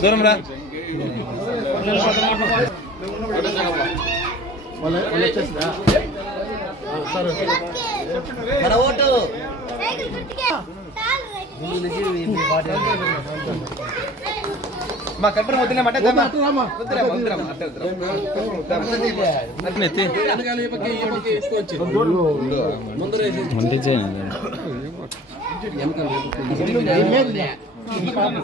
దూరం రా మన ఓటు మా కబ్బర్ మొదలే మట దమ కుదర ముందరం అట్నే వెనకాల ఈ పక్క తీసుకొచ్చి ముందరేసి ముందే చేయండి ఇంటికాడ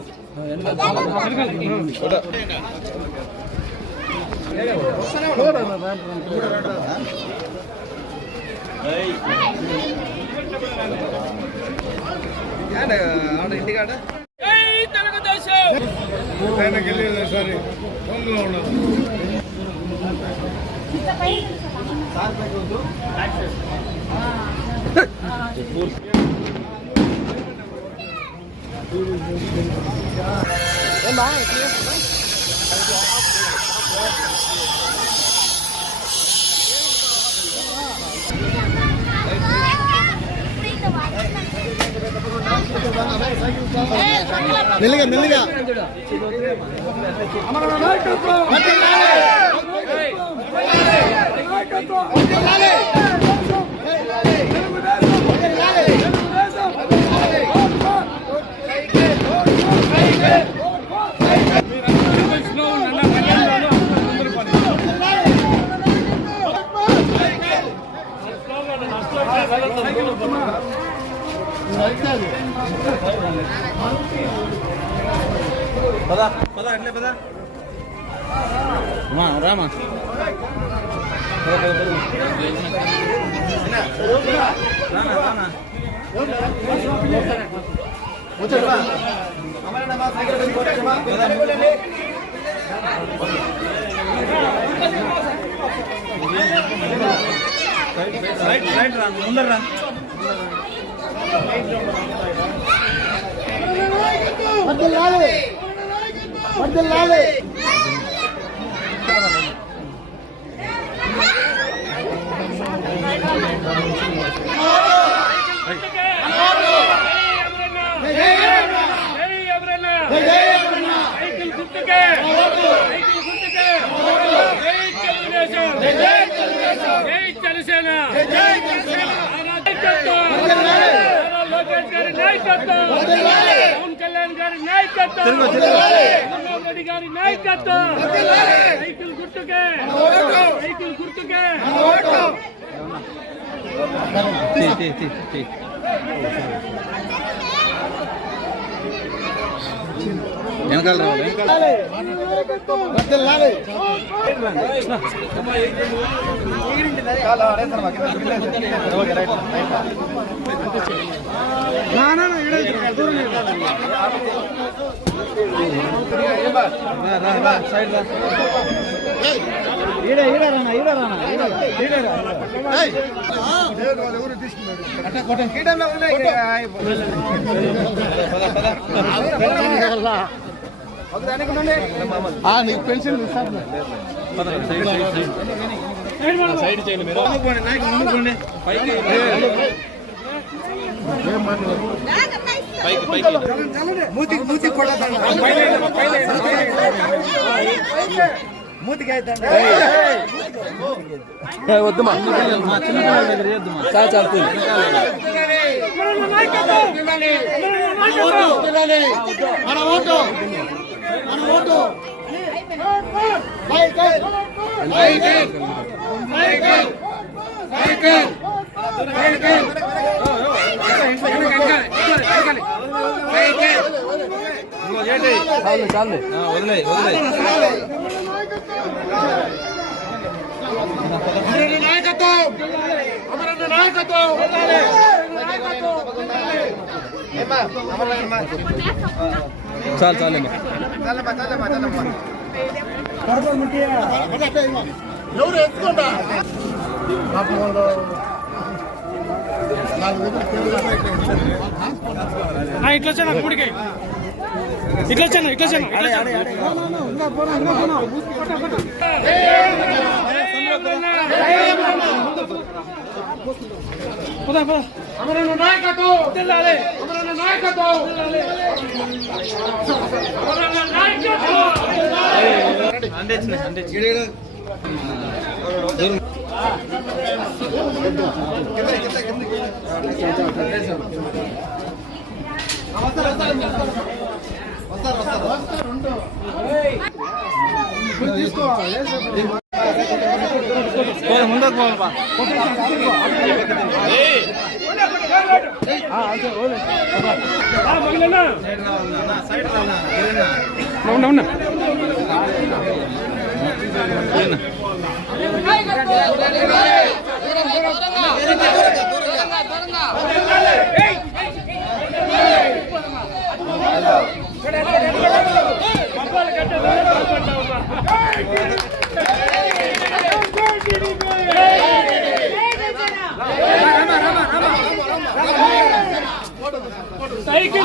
సరే మెల్లిగా మెల్లిగా పద పద అట్లే పద రామా ముందర రా పవన్ కళ్యాణ్ గారి నాయకత్వం, రెడ్డి గారి నాయకత్వం, సైకిల్ గుర్తుకే, సైకిల్ గుర్తుకే. వెనకాల రావాలి సైడ్ నీకు పెన్షన్ సైడ్ చేయండి మీరు పైకి పైకి పైకి మూతికి మూతికి మూతికి వద్దుమా చిన్నపిల్లల దగ్గర వద్దుమా చాలా చాలా మన ఓటు మన ఓటు చాలు వదిలే వదిలే అమరన్న నాయకత్వం, అమరన్న నాయకత్వం. చాలు చాలేమ్మా. ఎవరు ఎత్తుకోండా ఇట్లా వచ్చాను గుడికి, ఇట్లా వచ్చాను ఇట్లా వచ్చాను. అమరన్న నాయకత్వం, అమరన్న నాయకత్వం. ముందుకు పోవాలబ్బా. ఉన్నా సైకిల్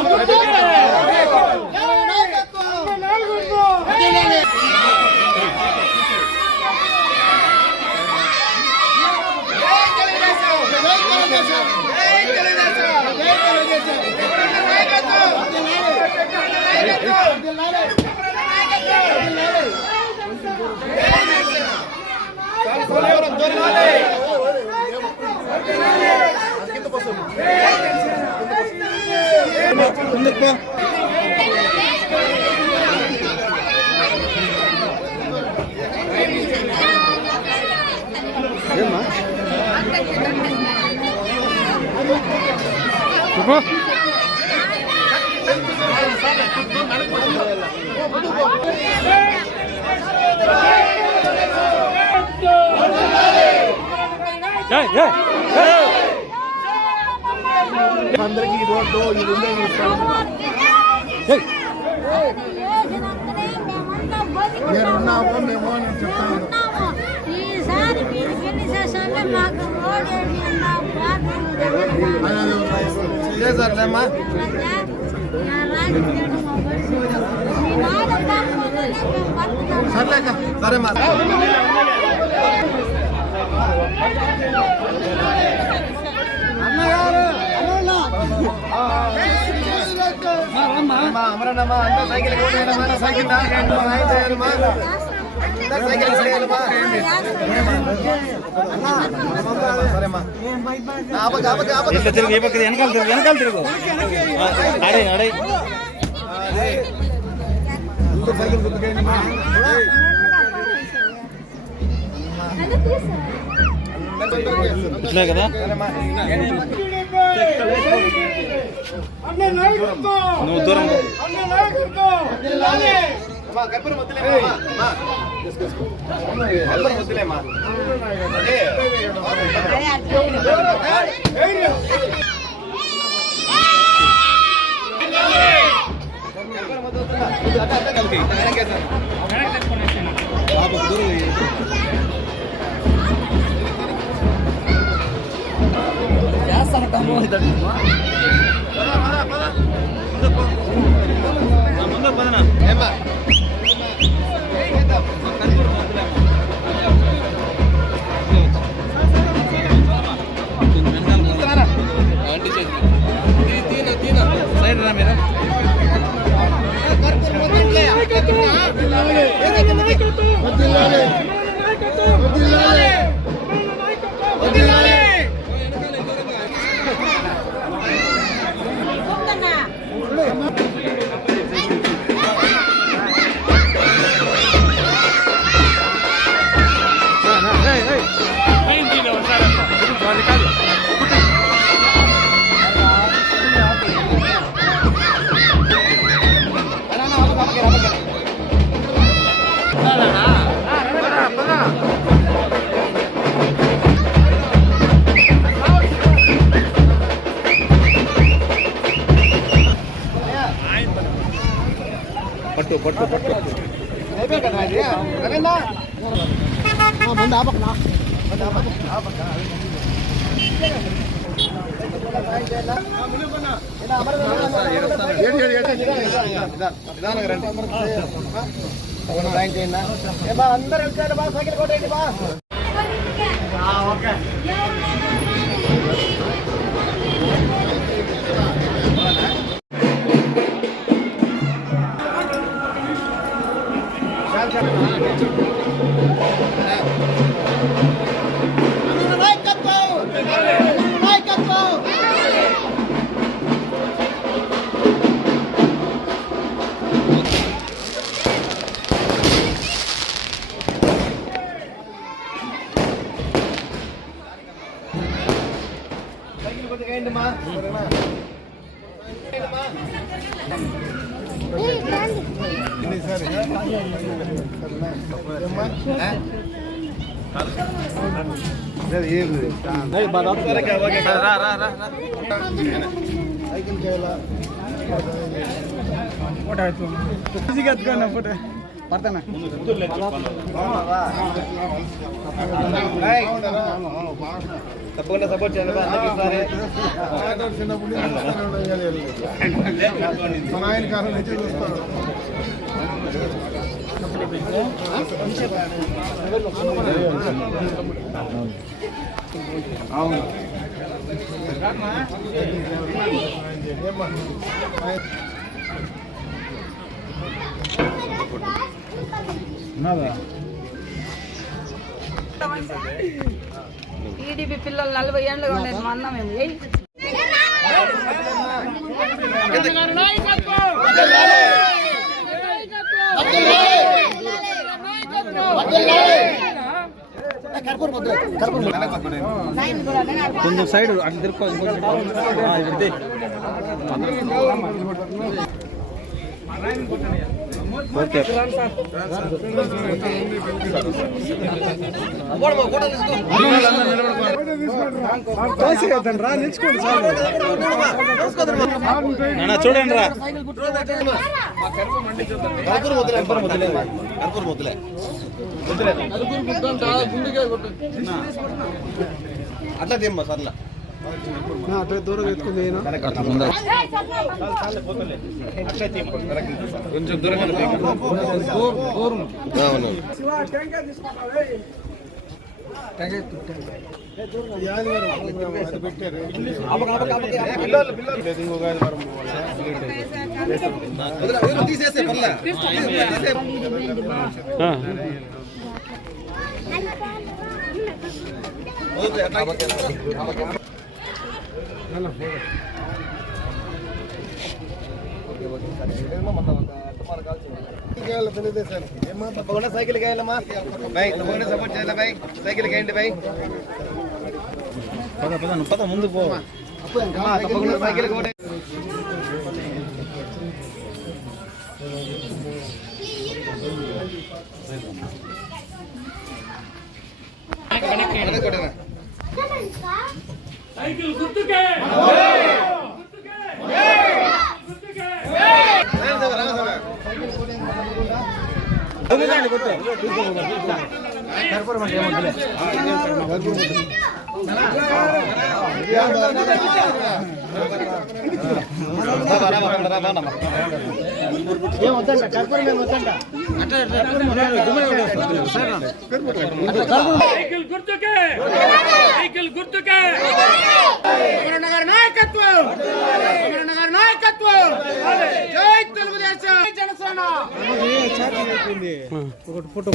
అందరికీ ఈ రోడ్డు ఈ రెండు నేనున్నాము మేము అని చెప్తాను. ఈసారి మీరు పెళ్లి చేసాక మాకు రోడ్ సరేమ్మా. అమరన్నమ్మా అంతా సైకిల్ సైకిల్ ఇట్లా తిరుగు, ఈ పక్క వెనకాల తిరుగు, వెనకాల తిరుగు. అడే అడే ఇట్లే కదా. నువ్వు దూరం ముందుకు పదనా. సైడ్ రా మీరు. అందరూ వచ్చారు బా సైకిల్ కొట్టండి బా ఓకే తప్పకుండా సపోర్ట్ చేయండి మన ఆయన కారణం నుంచి చూస్తాను అవును టీడీపీ పిల్లలు 40 ఏళ్ళుగా ఉండేది మా అన్న మేము కొంచెం సైడ్ అటు తిరుక్కో ఓకే చూడండి రా అట్లా తీమ్మా సర్లా దూరం ఎత్తుకుంది కొంచెం దూరంగా తీసేస్తే తప్పకుండా సైకిల్ కాయాలమ్మా బై తప్పకుండా సపోర్ట్ చేయాలి బై సైకిల్ కాయండి బై పద ముందు పో తప్పకుండా సైకిల్ కూడా సైకిల్ గుర్తుకే ఏమొద్దంట కర్పూరం ఏమొద్దంట సైకిల్ గుర్తుకే సైకిల్ గుర్తుకే అమరనగర్ నాయకత్వం అమరనగర్ నాయకత్వం జై తెలుగుదేశం జనసేన ఒకటి ఫోటో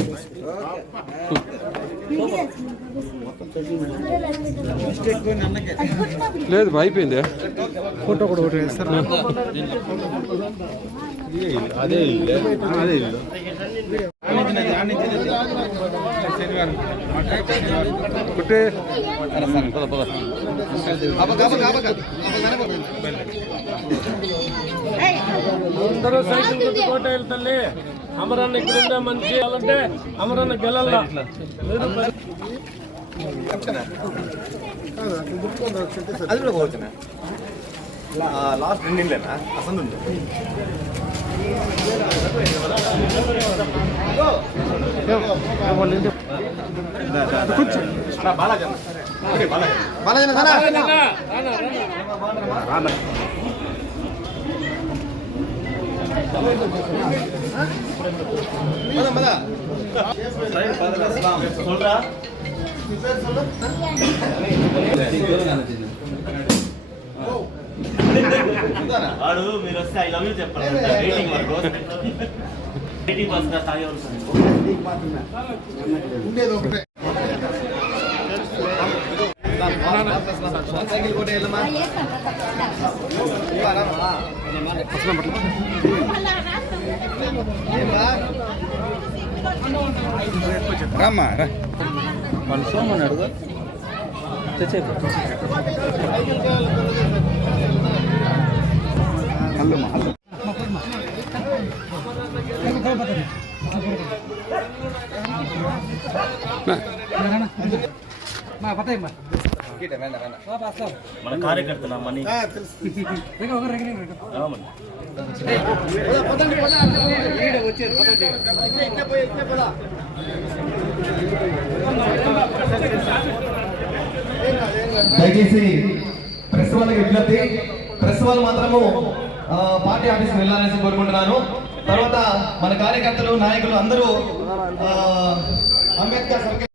లేదు అయిపోయింది ఫోటో కూడా ఒకటి వేస్తారు అదే అదే అందరూ సైకిల్ గుర్తు కోట తల్లి అమరన్న ఇక్కడ మంచి అంటే అమరన్న గెలల్లా అది కూడా పోవచ్చునా లాస్ట్ 2 నిమిషాలేనా అసలు వాడు మీరు వస్తే ఐ లవ్ యూ చెప్పాలి రేటింగ్ రేటింగ్ బస్ తాగే సైకిల్ కూడా వెళ్ళమ్మా రామ్మా వాళ్ళు సోమని అడుగు మన కార్యకర్త మనీ దయచేసి ప్రెస్ వాళ్ళకి విజ్ఞప్తి, ప్రెస్ వాళ్ళు మాత్రము పార్టీ ఆఫీస్కి వెళ్ళాలని కోరుకుంటున్నాను. తర్వాత మన కార్యకర్తలు నాయకులు అందరూ అంబేద్కర్ సర్కిల్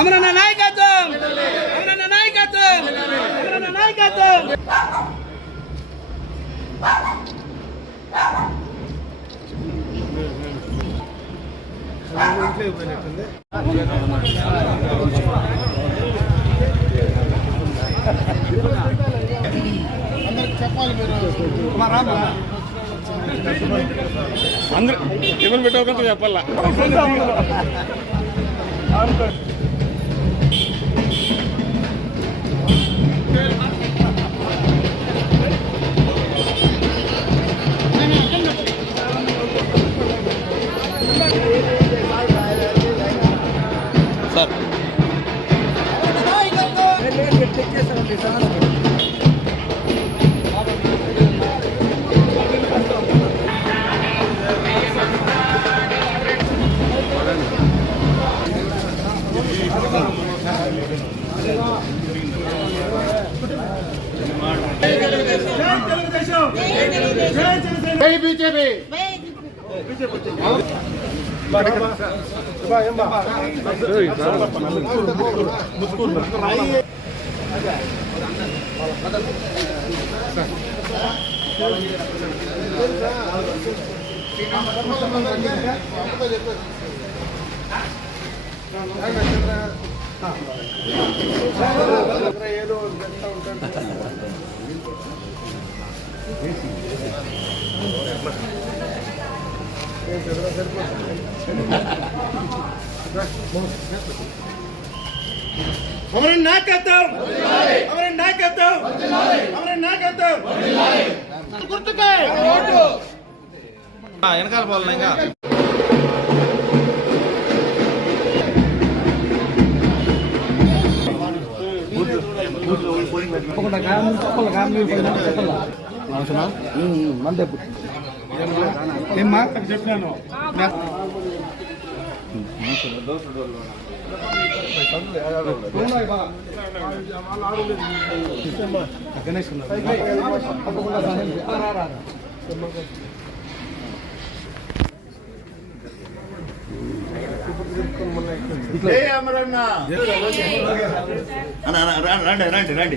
అమరన్న నాయకత్వం, అమరన్న నాయకత్వం, అమరన్న నాయకత్వం. అందరూ ఎవరు పెట్టాలంటే చెప్పాలా సార్ జై బీజేపీ. हमारे नायकत्व हमारे नायकत्व हमारे नायकत्व వెనకాల పోవాలి ఇంకా చెప్పాను రండి రండి రండి రండి రండి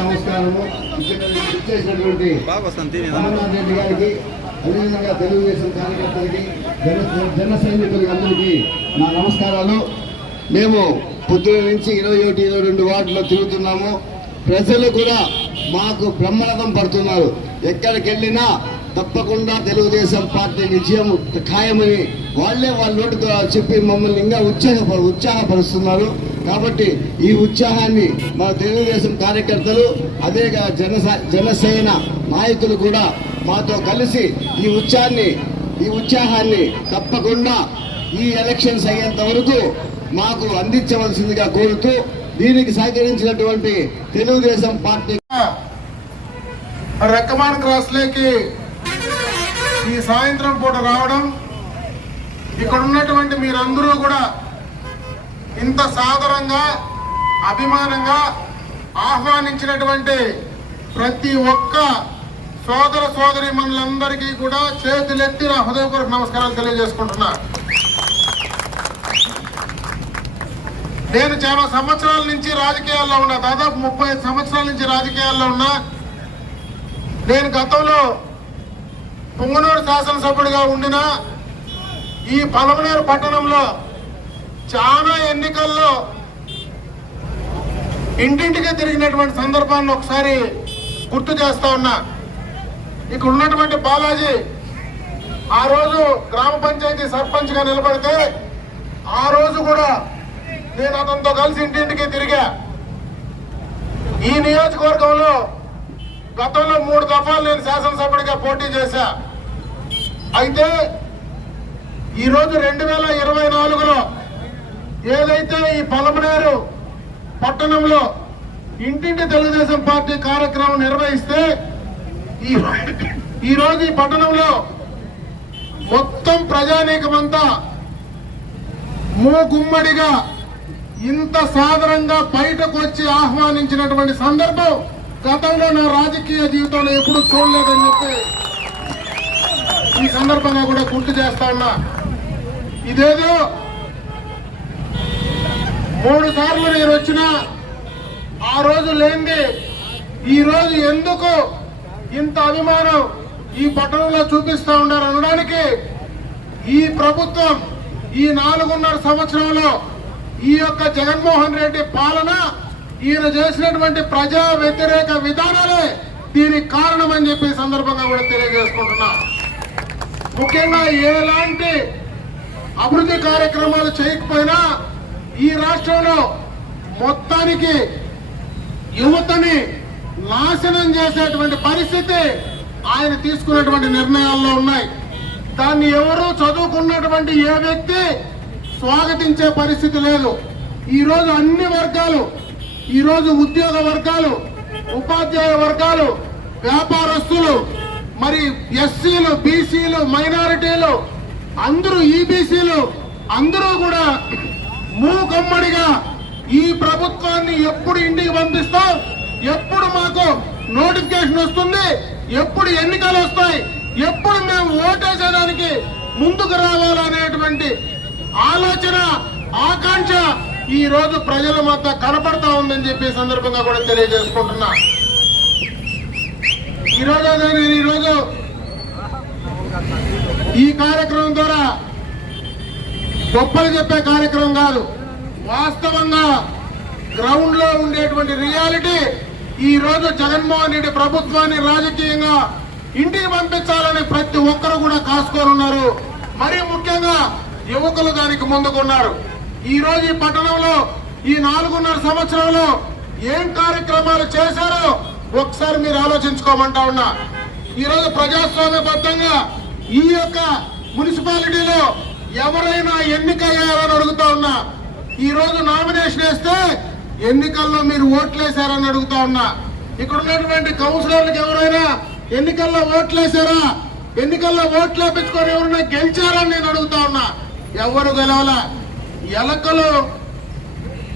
నమస్కారము. ఇచ్చేసినటువంటి అమర్నాథ్ రెడ్డి గారికి, అదేవిధంగా తెలుగుదేశం కార్యకర్తలకి, జన సైనికులకి అందరికీ నా నమస్కారాలు. మేము పొద్దున నుంచి 21, 22 వార్డులో తిరుగుతున్నాము. ప్రజలు కూడా మాకు బ్రహ్మరథం పడుతున్నారు. ఎక్కడికి వెళ్ళినా తప్పకుండా తెలుగుదేశం పార్టీ విజయం ఖాయమని వాళ్ళ నోటితో చెప్పి మమ్మల్ని ఇంకా ఉత్సాహపరుస్తున్నారు. కాబట్టి ఈ ఉత్సాహాన్ని మా తెలుగుదేశం కార్యకర్తలు, అదే జనసేన నాయకులు కూడా మాతో కలిసి ఈ ఉత్సాహాన్ని తప్పకుండా ఈ ఎలక్షన్స్ అయ్యేంత వరకు మాకు అందించవలసిందిగా కోరుతూ, దీనికి సహకరించినటువంటి తెలుగుదేశం పార్టీ రెక్కమాన్ క్రాస్ లేకి ఈ సాయంత్రం పూట రావడం, ఇక్కడ ఉన్నటువంటి మీరందరూ కూడా ఇంత సాదరంగా అభిమానంగా ఆహ్వానించినటువంటి ప్రతి ఒక్క సోదర సోదరి మనులందరికీ కూడా చేతులెత్తి నా హృదయపూర్వక నమస్కారాలు తెలియజేసుకుంటున్నా. నేను చాలా సంవత్సరాల నుంచి రాజకీయాల్లో ఉన్నా, దాదాపు 35 సంవత్సరాల నుంచి రాజకీయాల్లో ఉన్నా. నేను గతంలో పుంగనూరు శాసనసభ్యుడిగా ఉండిన ఈ పలమనేరు పట్టణంలో చాలా ఎన్నికల్లో ఇంటింటికి తిరిగినటువంటి సందర్భాన్ని ఒకసారి గుర్తు చేస్తా ఉన్నా. ఇక్కడ ఉన్నటువంటి బాలాజీ ఆ రోజు గ్రామ పంచాయతీ సర్పంచ్గా నిలబడితే ఆ రోజు కూడా నేను అతనితో కలిసి ఇంటింటికి తిరిగా. ఈ నియోజకవర్గంలో గతంలో 3 దఫాలు నేను శాసనసభ్యుడిగా పోటీ చేశా. అయితే ఈరోజు 2024లో ఏదైతే ఈ పలమనేరు పట్టణంలో ఇంటింటి తెలుగుదేశం పార్టీ కార్యక్రమం నిర్వహిస్తే ఈరోజు ఈ పట్టణంలో మొత్తం ప్రజానీకమంతా మూగుమ్మడిగా ఇంత సాదరంగా బయటకు వచ్చి ఆహ్వానించినటువంటి సందర్భం గతంలో నా రాజకీయ జీవితంలో ఎప్పుడు చూడలేదని చెప్పి ఈ సందర్భంగా కూడా గుర్తు చేస్తా ఉన్నా. ఇదేదో 3 సార్లు నేను వచ్చినా ఆ రోజు లేనిది ఈ రోజు ఎందుకు ఇంత అభిమానం ఈ పట్టణంలో చూపిస్తా ఉన్నారు అనడానికి ఈ ప్రభుత్వం ఈ 4.5 సంవత్సరంలో ఈ యొక్క జగన్మోహన్ రెడ్డి పాలన, ఈయన చేసినటువంటి ప్రజా వ్యతిరేక విధానాలే దీనికి కారణం అని చెప్పి సందర్భంగా కూడా తెలియజేసుకుంటున్నా. ముఖ్యంగా ఎలాంటి అభివృద్ధి కార్యక్రమాలు చేయకపోయినా ఈ రాష్ట్రంలో మొత్తానికి యువతని నాశనం చేసేటువంటి పరిస్థితి ఆయన తీసుకున్నటువంటి నిర్ణయాల్లో ఉన్నాయి. దాన్ని ఎవరు చదువుకున్నటువంటి ఏ వ్యక్తి స్వాగతించే పరిస్థితి లేదు. ఈరోజు అన్ని వర్గాలు, ఈరోజు ఉద్యోగ వర్గాలు, ఉపాధ్యాయ వర్గాలు, వ్యాపారస్తులు, మరి ఎస్సీలు, బీసీలు, మైనారిటీలు, అందరూ ఈబీసీలు అందరూ కూడా మూకమ్మడిగా ఈ ప్రభుత్వాన్ని ఎప్పుడు ఇంటికి పంపిస్తాం, ఎప్పుడు మాకు నోటిఫికేషన్ వస్తుంది, ఎప్పుడు ఎన్నికలు వస్తాయి, ఎప్పుడు మేము ఓటేసేదానికి ముందుకు రావాలనేటువంటి ఆలోచన, ఆకాంక్ష ఈ రోజు ప్రజల మధ్య కనపడతా ఉందని చెప్పి సందర్భంగా కూడా తెలియజేసుకుంటున్నా. ఈరోజు ఈ కార్యక్రమం ద్వారా గొప్పలు చెప్పే కార్యక్రమం కాదు, వాస్తవంగా గ్రౌండ్ లో ఉండేటువంటి రియాలిటీ ఈ రోజు జగన్మోహన్ రెడ్డి ప్రభుత్వాన్ని రాజకీయంగా ఇంటికి పంపించాలని ప్రతి ఒక్కరు కూడా కాసుకోనున్నారు. మరీ ముఖ్యంగా యువకులు దానికి ముందుకున్నారు. ఈ రోజు ఈ పట్టణంలో ఈ 4.5 సంవత్సరంలో ఏం కార్యక్రమాలు చేశారో ఒకసారి మీరు ఆలోచించుకోమంటా ఉన్నా. ఈ రోజు ప్రజాస్వామ్యబద్ధంగా ఈ యొక్క మున్సిపాలిటీలో ఎవరైనా ఎన్నికయ్యారని అడుగుతా ఉన్నా. ఈ రోజు నామినేషన్ వేస్తే ఎన్నికల్లో మీరు ఓట్లేశారని అడుగుతా ఉన్నా. ఇక్కడ ఉన్నటువంటి కౌన్సిలర్లకు ఎవరైనా ఎన్నికల్లో ఓట్లేశారా, ఎన్నికల్లో ఓట్లు వేపించుకొని ఎవరైనా గెలిచారని నేను అడుగుతా ఉన్నా. ఎవరు గెలవాల? ఎలకలు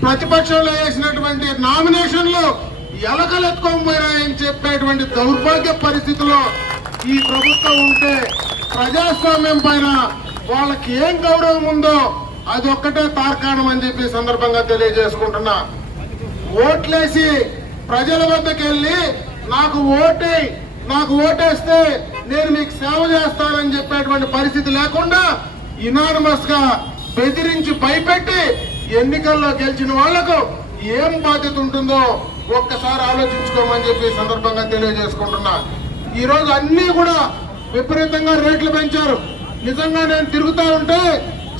ప్రతిపక్షంలో వేసినటువంటి నామినేషన్లు ఎలకలు ఎత్తుకోకపోయినాయని చెప్పేటువంటి దౌర్భాగ్య పరిస్థితిలో ఈ ప్రభుత్వం ఉంటే ప్రజాస్వామ్యం పైన వాళ్ళకి ఏం గౌరవం ఉందో అది ఒక్కటే తార్కాణం అని చెప్పి సందర్భంగా తెలియజేసుకుంటున్నా. ఓట్లేసి ప్రజల వద్దకు వెళ్ళి నాకు ఓటేస్తే నేను మీకు సేవ చేస్తానని చెప్పేటువంటి పరిస్థితి లేకుండా ఇనానిమస్ గా బెదిరించి భయపెట్టి ఎన్నికల్లో గెలిచిన వాళ్లకు ఏం బాధ్యత ఉంటుందో ఒక్కసారి ఆలోచించుకోమని చెప్పి సందర్భంగా తెలియజేసుకుంటున్నా. ఈ రోజు అన్ని కూడా విపరీతంగా రేట్లు పెంచారు. నిజంగా నేను తిరుగుతా ఉంటే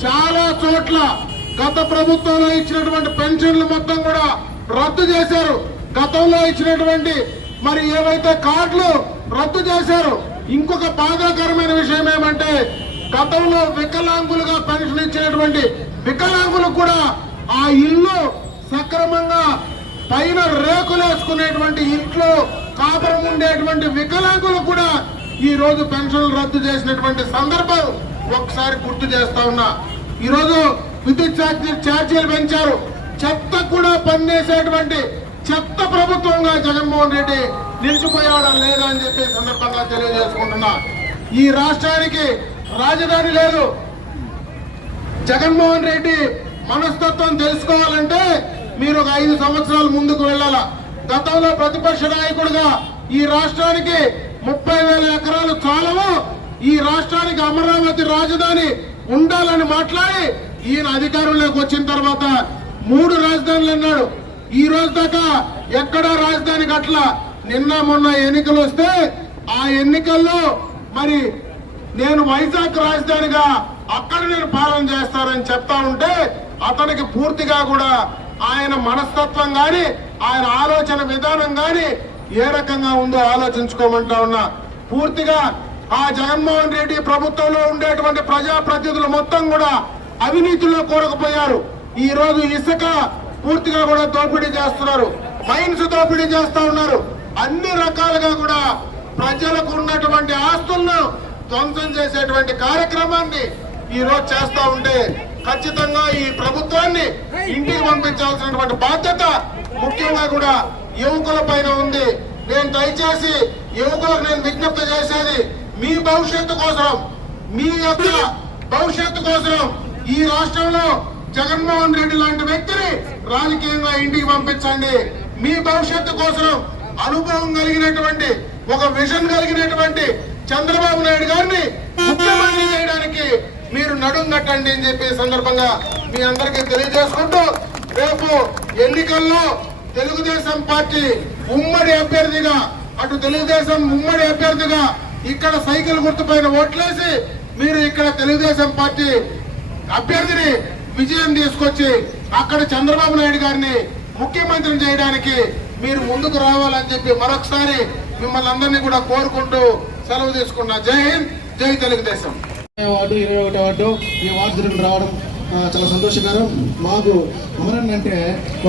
చాలా చోట్ల గత ప్రభుత్వంలో ఇచ్చినటువంటి పెన్షన్లు మొత్తం కూడా రద్దు చేశారు. గతంలో ఇచ్చినటువంటి మరి ఏవైతే కార్డులు రద్దు చేశారు. ఇంకొక బాధాకరమైన విషయం ఏమంటే గతంలో వికలాంగులుగా పెన్షన్ ఇచ్చినటువంటి వికలాంగులు కూడా ఆ ఇల్లు సక్రమంగా పైన రేకులు వేసుకునేటువంటి ఇంట్లో కాపురం ఉండేటువంటి వికలాంగులు కూడా ఈ రోజు పెన్షన్లు రద్దు చేసినటువంటి సందర్భం ఒకసారి గుర్తు చేస్తా ఉన్నా. ఈ రోజు విద్యుత్ ఛార్జీలు పెంచారు. చెత్త కూడా పనిచేసేటువంటి చెత్త ప్రభుత్వంగా జగన్మోహన్ రెడ్డి నిలిచిపోయాడా లేదా అని చెప్పి సందర్భంగా తెలియజేసుకుంటున్నా. ఈ రాష్ట్రానికి రాజధాని లేదు. జగన్మోహన్ రెడ్డి మనస్తత్వం తెలుసుకోవాలంటే మీరు ఒక 5 సంవత్సరాలు ముందుకు వెళ్ళాల. గతంలో ప్రతిపక్ష నాయకుడిగా ఈ రాష్ట్రానికి 30,000 ఎకరాలు చాలవు, ఈ రాష్ట్రానికి అమరావతి రాజధాని ఉండాలని మాట్లాడి ఈయన అధికారంలోకి వచ్చిన తర్వాత 3 రాజధానులు అన్నాడు. ఈ రోజు దాకా ఎక్కడా రాజధాని కట్ల. నిన్న మొన్న ఎన్నికలు వస్తే ఆ ఎన్నికల్లో మరి నేను వైజాగ్ రాజధానిగా అక్కడ నేను పాలన చేస్తానని చెప్తా ఉంటే అతనికి పూర్తిగా కూడా ఆయన మనస్తత్వం గాని ఆయన ఆలోచన విధానం గాని ఏ రకంగా ఉందో ఆలోచించుకోమంటా ఉన్నా. పూర్తిగా ఆ జగన్మోహన్ రెడ్డి ప్రభుత్వంలో ఉండేటువంటి ప్రజాప్రతినిధులు మొత్తం కూడా అవినీతిలో కూరకపోయారు. ఈ రోజు ఇసుక పూర్తిగా కూడా దోపిడీ చేస్తున్నారు, మైన్స్ దోపిడీ చేస్తా ఉన్నారు. అన్ని రకాలుగా కూడా ప్రజలకు ఉన్నటువంటి ఆస్తులను ధ్వంసం చేసేటువంటి కార్యక్రమాన్ని ఈ రోజు చేస్తా ఉంటే ఖచ్చితంగా ఈ ప్రభుత్వాన్ని ఇంటికి పంపించాల్సినటువంటి బాధ్యత ముఖ్యంగా కూడా యువకుల పైన ఉంది. నేను దయచేసి యువకులకు నేను విజ్ఞప్తి చేసేది మీ భవిష్యత్తు కోసం, మీ యొక్క భవిష్యత్తు కోసం ఈ రాష్ట్రంలో జగన్మోహన్ రెడ్డి లాంటి వ్యక్తిని రాజకీయంగా ఇంటికి పంపించండి. మీ భవిష్యత్తు కోసం అనుభవం కలిగినటువంటి, ఒక విజన్ కలిగినటువంటి చంద్రబాబు నాయుడు గారిని ముఖ్యమంత్రి చేయడానికి మీరు నడుం కట్టండి అని చెప్పి సందర్భంగా మీ అందరికీ తెలియజేసుకుంటూ, రేపు ఎన్నికల్లో తెలుగుదేశం పార్టీ ఉమ్మడి అభ్యర్థిగా, అటు తెలుగుదేశం ఉమ్మడి అభ్యర్థిగా ఇక్కడ సైకిల్ గుర్తుపైన ఓట్లేసి మీరు ఇక్కడ తెలుగుదేశం పార్టీ అభ్యర్థిని విజయం తీసుకొచ్చి అక్కడ చంద్రబాబు నాయుడు గారిని ముఖ్యమంత్రిని చేయడానికి మీరు ముందుకు రావాలని చెప్పి మరొకసారి మిమ్మల్ని అందరినీ కూడా కోరుకుంటూ సెలవు తీసుకున్నా. జై హింద్, జై తెలుగుదేశం. వార్డు 21వ వార్డు ఈ వార్డు తిరిగి రావడం చాలా సంతోషకరం. మాకు అమరన్ అంటే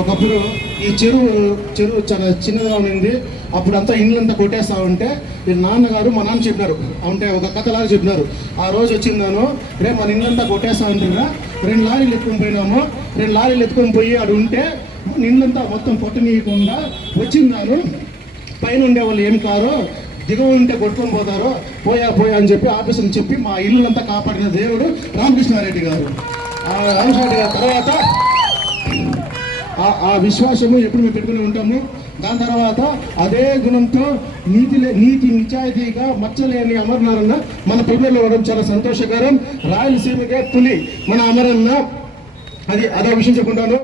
ఒకప్పుడు ఈ చెరువు చాలా చిన్నగా ఉండింది. అప్పుడు అంతా ఇండ్లంతా కొట్టేస్తా ఉంటే ఈ నాన్నగారు మా నాన్న చెప్పినారు, అంటే ఒక కథలాగా చెప్పినారు. ఆ రోజు వచ్చిందాను, రే మన ఇండ్లంతా కొట్టేస్తా ఉంటుందా, 2 లారీలు ఎత్తుకొని పోయినాము. 2 లారీలు ఎత్తుకొని పోయి అడు ఉంటే ఇండ్లంతా మొత్తం కొట్టనీయకుండా వచ్చిందాను. పైన ఉండే వాళ్ళు ఏం కారో దిగువ ఉంటే కొట్టుకొని పోతారో పోయా అని చెప్పి ఆఫీసుని చెప్పి మా ఇల్లులంతా కాపాడిన దేవుడు రామకృష్ణారెడ్డి గారు. ఆ రామకృష్ణారెడ్డి గారి తర్వాత ఆ విశ్వాసము ఎప్పుడు మేము పెట్టుకుని ఉంటాము. దాని తర్వాత అదే గుణంతో నీతి నిజాయితీగా మచ్చలేని అమరనారన్న మన పిల్లలు ఉండడం చాలా సంతోషకరం. రాయలసీమకే పులి మన అమరన్న, అదో విషయం చెప్పుకుంటాను.